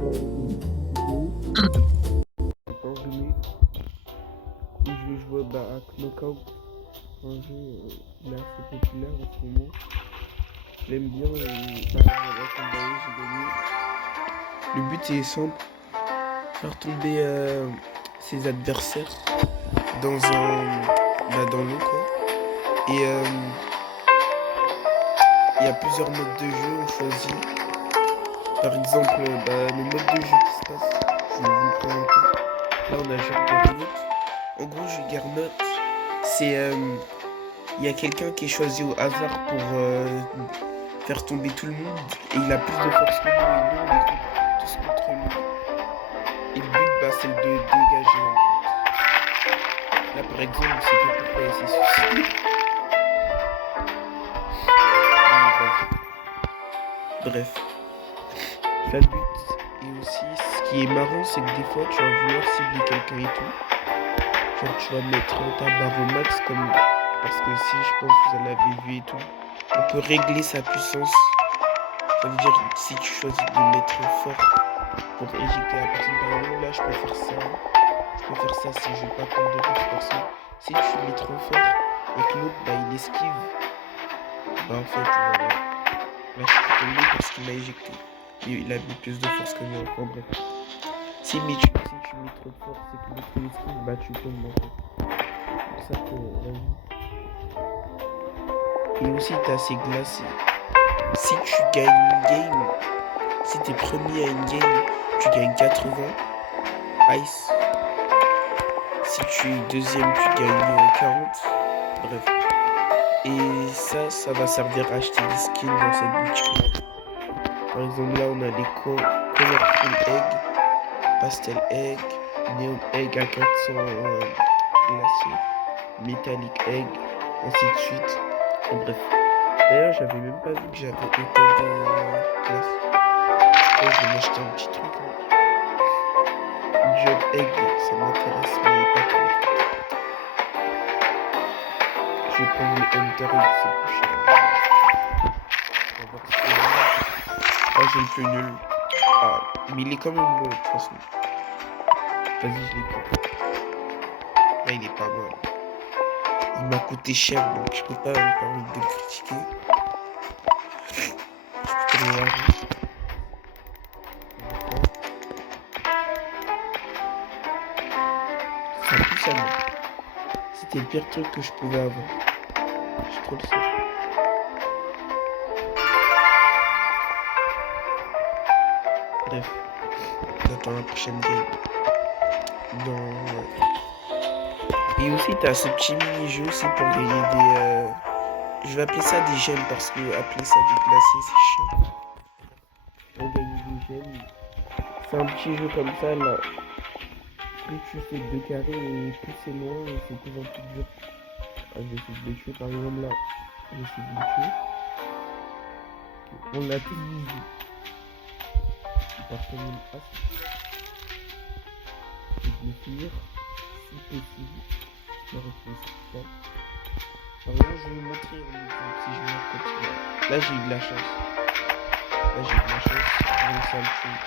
En résumé, où je vais jouer à Knockout, un jeu il est assez populaire en ce moment. Je l'aime bien et voilà, comme vous voyez, j'ai gagné. Le but est simple, faire tomber ses adversaires dans l'eau quoi. Et il y a plusieurs modes de jeu, on choisit. Par exemple, le mode de jeu qui se passe, je vais vous le présenter. Là, on a Juggernaut. En gros, Juggernaut, c'est il y a quelqu'un qui est choisi au hasard pour faire tomber tout le monde et il a plus de force que nous et nous on est tous contre lui. Et le but, c'est de dégager en fait. Là, par exemple, je sais pas pourquoi il s'est suicidé. Bref. Là, le but, et aussi, ce qui est marrant, c'est que des fois, tu vas vouloir cibler quelqu'un et tout. Genre, tu vas mettre ta barre au max, comme. Parce que si, je pense que vous l'avez vu et tout. On peut régler sa puissance. Ça veut dire, si tu choisis de mettre fort pour éjecter la personne, par exemple, là, je peux faire ça. Je peux faire ça si je veux pas prendre de risque. Parce que si tu mets trop fort et que l'autre, il esquive, en fait, voilà. Là, je suis tombé parce qu'il m'a éjecté. Il a mis plus de force que moi. Enfin, bref. Si tu mets trop fort, c'est que l'autre esquive, tu tombes en fait. C'est ça que. Et aussi, t'as ces glaces. Si tu gagnes une game, si t'es premier à une game, tu gagnes 80 ice. Si tu es deuxième, tu gagnes 40. Bref. Et ça va servir à acheter des skins dans cette boutique. Par exemple, là, on a les Colorful Egg, Pastel Egg, Neon Egg à 400 glacés, Metallic Egg, ainsi de suite. En bref. D'ailleurs, j'avais même pas vu que j'avais autant de glaces. Je vais m'acheter un petit truc. Job Egg, ça m'intéresse, mais pas trop. Je vais prendre le Hunter Egg, c'est plus cher. On va voir ce que j'ai. Ah, j'ai le plus nul. Ah, mais il est quand même beau, de toute façon. Vas-y, je l'écoute. Là, il est pas mal. Il m'a coûté cher, donc je peux pas me permettre de le critiquer. Je peux regarder. Ça pousse à moi. C'était le pire truc que je pouvais avoir. J'ai trop le seum. Bref. J'attends la prochaine game. Et aussi, t'as ce petit mini-jeu aussi pour gagner des. Je vais appeler ça des gemmes parce que appeler ça des glaciers, c'est chiant. Pour gagner des gemmes. C'est un petit jeu comme ça là. Plus tu fais de carrés et plus c'est loin et c'est de plus en plus dur. Ah, je vais essayer de les tuer par exemple là. Je vais essayer de les tuer. On l'a tous visé. Par contre, on a je vais le finir si possible. Je me repose pas. Par exemple, je vais vous montrer si je meurs comme ça. Là, j'ai eu de la chance. J'ai réussi à le tuer.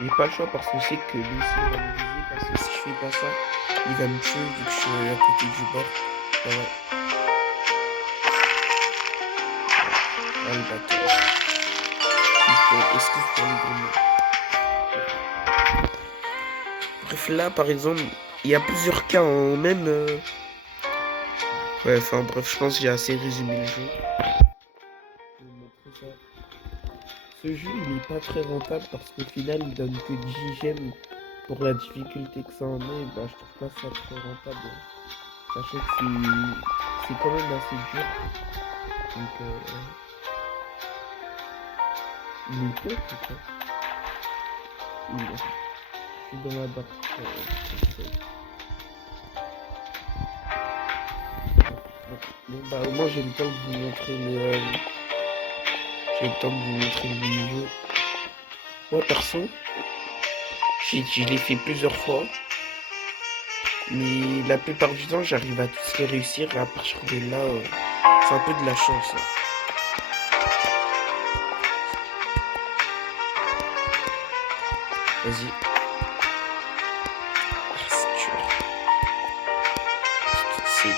J'ai pas le choix parce que je sais que lui aussi il va me viser. Parce que si je fais pas ça, il va me tuer vu que je suis à côté du bord. Voilà. Ah, le bâtard. Excuse pour les gros mots. Bref, là par exemple, il y a plusieurs cas en même. Ouais, enfin bref, je pense que j'ai assez résumé le jeu. Je vais vous montrer ça. Ce jeu il est pas très rentable parce qu'au final il donne que 10 gemmes pour la difficulté que ça en est. Je trouve pas ça très rentable. Sachant que c'est quand même assez dur. Donc il est peut c'est quoi. Je suis dans la barre. Bon au moins j'ai le temps de vous montrer le mini-jeu. Moi perso, je l'ai fait plusieurs fois. Mais la plupart du temps j'arrive à tous les réussir et à partir de là c'est un peu de la chance. Vas-y. Ah, c'est dur.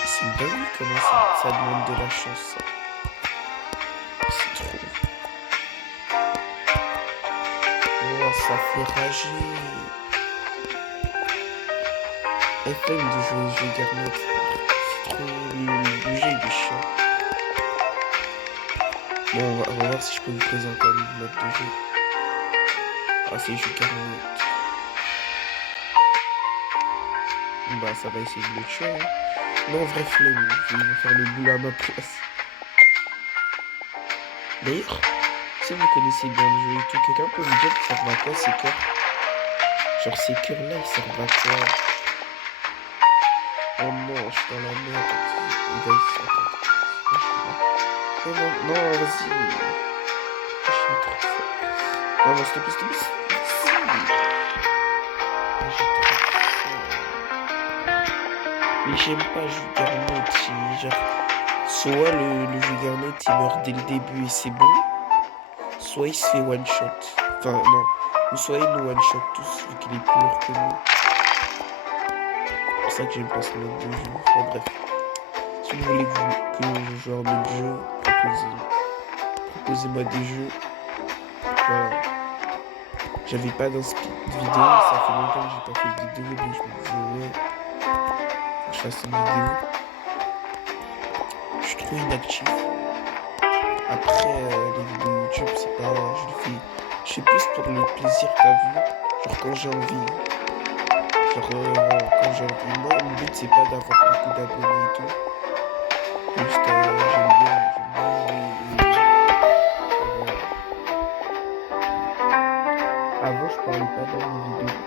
C'est dingue comment ça demande de la chance, ça. C'est trop. Oh, ça fait rager. FM de jouer Garnet. C'est trop. Le budget il est chiant. Bon, on va voir si je peux vous présenter un mode de jeu. Ah, c'est jeu Garnet. Bah, ça va essayer de le tuer. Hein. Non, vrai flemme. Ils vont faire le boulot à ma place. D'ailleurs, si vous connaissez bien le jeu et tout, quelqu'un peut me dire que ça servent à quoi ces cœurs? Genre ces cœurs là, ils servent à quoi? Oh non, je suis dans la merde. Il va y sortir. Non, non, vas-y. Je suis trop fort. Non, non, s'il te plaît, s'il te plaît. J'ai trop fort. Mais j'aime pas jouer Garnet. Genre, soit le jeu Garnet il meurt dès le début et c'est bon. Soit il se fait one shot. Enfin, non. Ou soit il nous one shot tous vu qu'il est plus lourd que nous. C'est pour ça que j'aime pas ce mode de jeu. Enfin, bref. Si vous voulez que je joue un mode de jeu, proposez-moi des jeux. Voilà. J'avais pas d'inspi de vidéo. Ça fait longtemps que j'ai pas fait de vidéo. Donc je me disais, ouais, faut que je fasse une vidéo. Je suis trop inactif. Après, les vidéos YouTube, c'est pas. Je fais plus pour le plaisir, t'as vu? Genre quand j'ai envie. Genre quand j'ai envie. Moi, mon but, c'est pas d'avoir beaucoup d'abonnés et tout. Juste, j'aime bien jouer. Voilà. Avant, je parlais pas dans mes vidéos.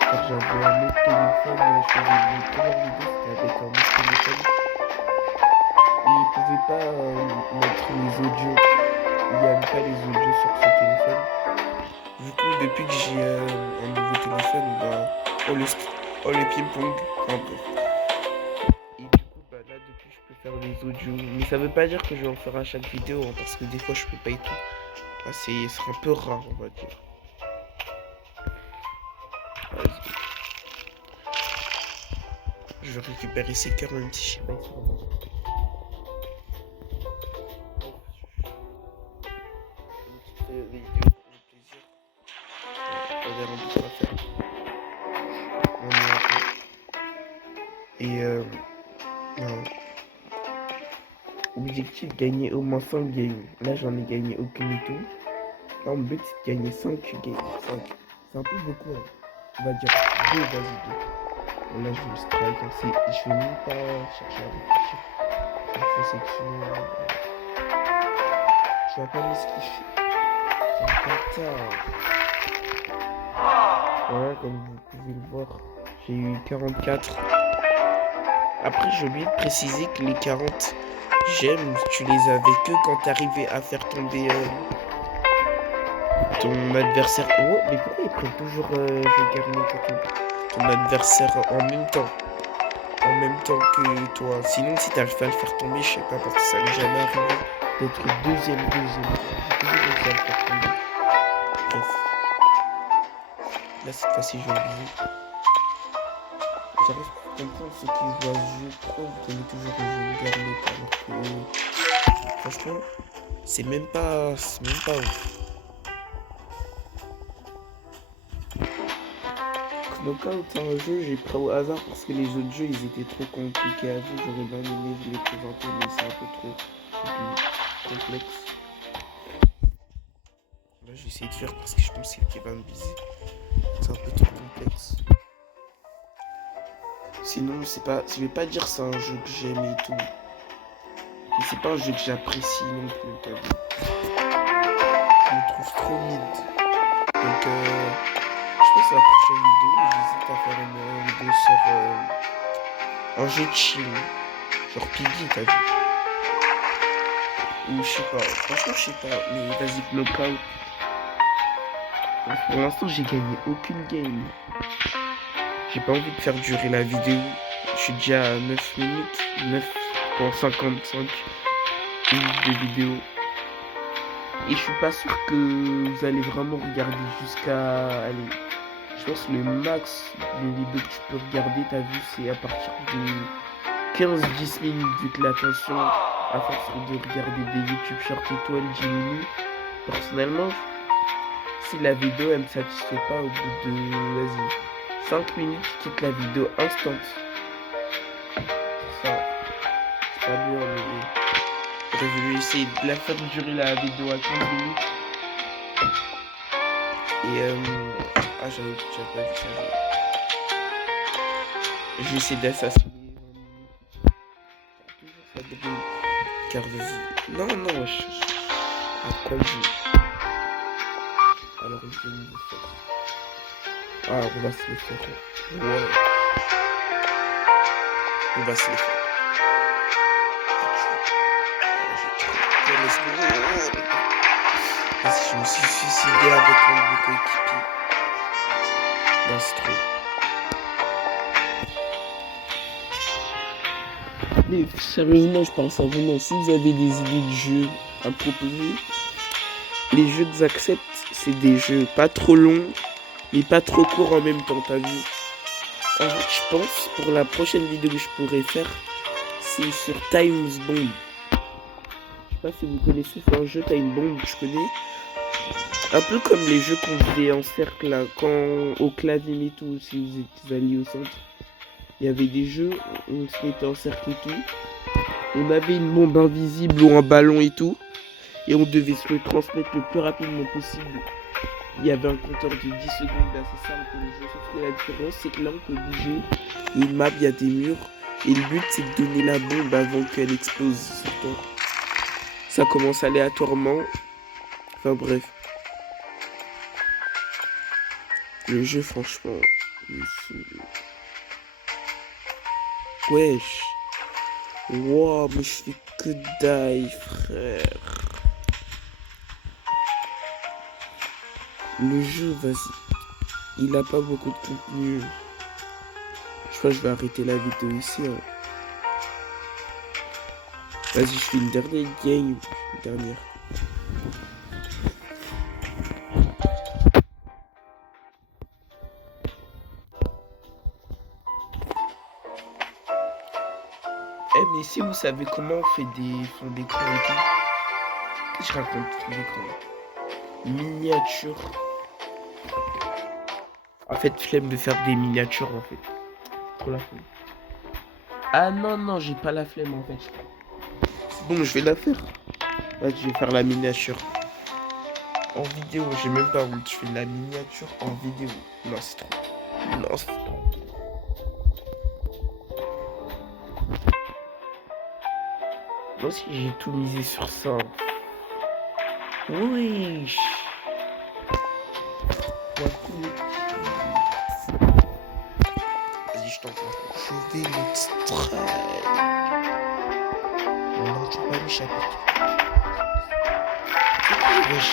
Car j'avais un autre téléphone. Je faisais mes premières vidéos, c'était avec un autre téléphone. Et il pouvait pas mettre les audios. Il n'y avait pas les audios sur ce téléphone. Du coup, depuis que j'ai un nouveau téléphone, bah, oh le ping-pong, enfin bref. Et du coup, bah là, depuis, je peux faire les audios. Mais ça veut pas dire que je vais en faire à chaque vidéo, hein, parce que des fois, je peux pas et tout. Bah, ce sera un peu rare, on va dire. Vas-y. Je vais récupérer ces cœurs, même si je sais pas qui vont. Une petite vidéo pour le plaisir. On verra un peu ce qu'on va faire. On est un peu. Et non. Objectif, gagner au moins 5 games. Là, j'en ai gagné aucune et tout. Là, mon but, c'est de gagner 5 games. 5. C'est un peu beaucoup. Hein. On va dire 2, vas-y, 2. Bon, là, je vais le strike. Hein. Je vais même pas chercher à réfléchir. Il faut sélectionner. Je vais pas m'esquiver. C'est un bâtard. Voilà, comme vous pouvez le voir, j'ai eu 44. Après, j'ai oublié de préciser que les 40 j'aime, tu les avais que quand t'arrivais à faire tomber ton adversaire. Oh, mais pourquoi ils prennent toujours je gagne ton adversaire en même temps? En même temps que toi. Sinon, si t'arrives pas à le faire tomber, je sais pas, parce que ça m'est jamais arrivé d'être deuxième. J'ai toujours réussi à le faire tomber. Bref. Là, cette fois-ci, j'ai oublié. J'arrive pas à comprendre ceux qui jouent à ce jeu. Pourquoi vous prenez toujours un jeu Garnet alors que franchement, c'est même pas ouf. Knockout, c'est un jeu j'ai pris au hasard parce que les autres jeux ils étaient trop compliqués à jouer. J'aurais bien aimé vous les présenter, mais c'est un peu trop complexe. Là, j'ai essayé de faire parce que je pensais qu'il va me viser. C'est un peu trop complexe. Sinon, je vais pas dire c'est un jeu que j'aime et tout. Mais c'est pas un jeu que j'apprécie non plus, t'as vu. Je me trouve trop mid. Donc, je pense que la prochaine vidéo, j'hésite à faire une vidéo sur un jeu de chill. Genre Piggy, t'as vu. Ou je sais pas, franchement, je sais pas. Mais vas-y, knockout. Pour l'instant, j'ai gagné aucune game. J'ai pas envie de faire durer la vidéo. Je suis déjà à 9 minutes. 9,55 minutes de vidéo. Et je suis pas sûr que vous allez vraiment regarder jusqu'à... Allez, Je pense que le max de vidéos que tu peux regarder, t'as vu, c'est à partir de 15-10 minutes, vu que l'attention, à force de regarder des YouTube Short et elle diminue. Personnellement, si la vidéo elle me satisfait pas au bout de, vas-y, 5 minutes, je quitte la vidéo instant. Ça, c'est pas bien, mais je vais essayer de la faire durer la vidéo à 15 minutes. Et ah, j'avais pas vu ça. Je vais essayer d'assassiner 20 minutes. Toujours ça drôle. Car vas-y. Non, non, à quoi je... Alors je vais me faire. Ah, on va se les faire. Ouais. On va se les faire. Vas-y, je me suis suicidé avec mon coéquipier. Non, c'est trop. Mais sérieusement, je parle simplement. Si vous avez des idées de jeux à proposer, les jeux que j'accepte, c'est des jeux pas trop longs, mais pas trop courts en même temps, t'as vu. En fait, je pense, pour la prochaine vidéo que je pourrais faire, c'est sur Time Bomb. Je sais pas si vous connaissez, c'est un jeu Time Bomb, tu connais. Un peu comme les jeux qu'on faisait en cercle là, quand au clavier et tout, si vous étiez allés au centre. Il y avait des jeux, on se mettait en cercle et tout. On avait une bombe invisible ou un ballon et tout. Et on devait se le transmettre le plus rapidement possible. Il y avait un compteur de 10 secondes, assez simple pour le jeu. Sauf que la différence, c'est que là, on peut bouger. Il y a une map, il y a des murs. Et le but, c'est de donner la bombe avant qu'elle explose. Surtout. Ça commence aléatoirement. Enfin bref. Le jeu, franchement... Wesh. Wow, mais je fais que die, frère. Le jeu, vas-y. Il a pas beaucoup de contenu. Je crois que je vais arrêter la vidéo ici. Hein. Vas-y, je fais une dernière game. Une dernière. Eh, mais si vous savez comment on fait des fonds d'écran et tout. Qu'est-ce que je raconte, fonds d'écran? Miniature. En fait, flemme de faire des miniatures en fait. Trop la flemme. Ah non, non, j'ai pas la flemme en fait. Bon, je vais la faire. Vas-y, je vais faire la miniature. En vidéo, j'ai même pas honte. Je fais de la miniature en vidéo. Non, c'est trop. Non, c'est trop. Moi aussi, j'ai tout misé sur ça. Oui. Vas-y, je t'entends. Je vais l'extraire. Non, tu peux pas m'échapper. Wesh.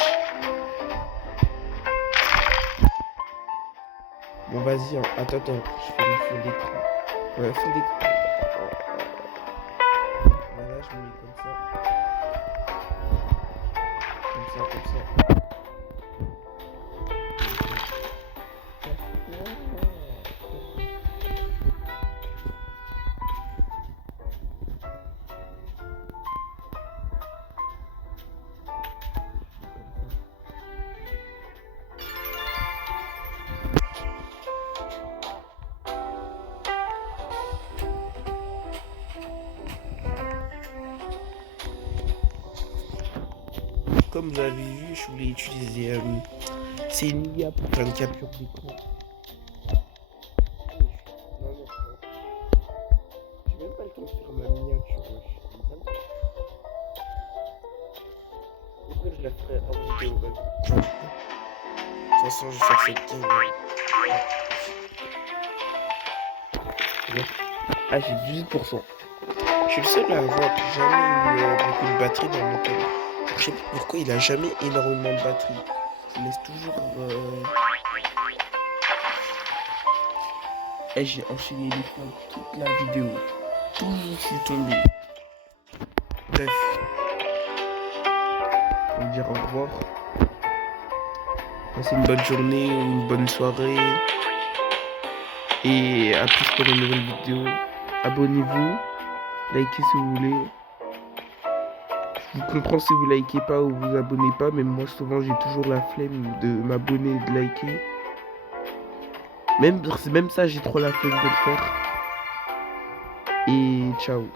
Bon, vas-y, hein. Attends, je fais le fond d'écran. Fond d'écran. Voilà, je me mets comme ça. Comme ça. Comme vous avez vu, je voulais utiliser... c'est une IA pour faire une capture d'écran. J'ai même pas le temps de faire ma miniature. Après, je la ferai en vidéo. De toute façon, je vais faire cette game. Ah, j'ai 18%. Je suis le seul à avoir jamais eu beaucoup de batterie dans mon téléphone. Je sais pas pourquoi il a jamais énormément de batterie. Il laisse toujours... Et j'ai enchaîné les points toute la vidéo. Toujours je suis tombé. Bref. On va dire au revoir. Passez une bonne journée ou une bonne soirée. Et à plus pour une nouvelle vidéo. Abonnez-vous, likez si vous voulez. Je vous comprends si vous likez pas ou vous abonnez pas, mais moi souvent j'ai toujours la flemme de m'abonner et de liker. Même ça j'ai trop la flemme de le faire. Et ciao.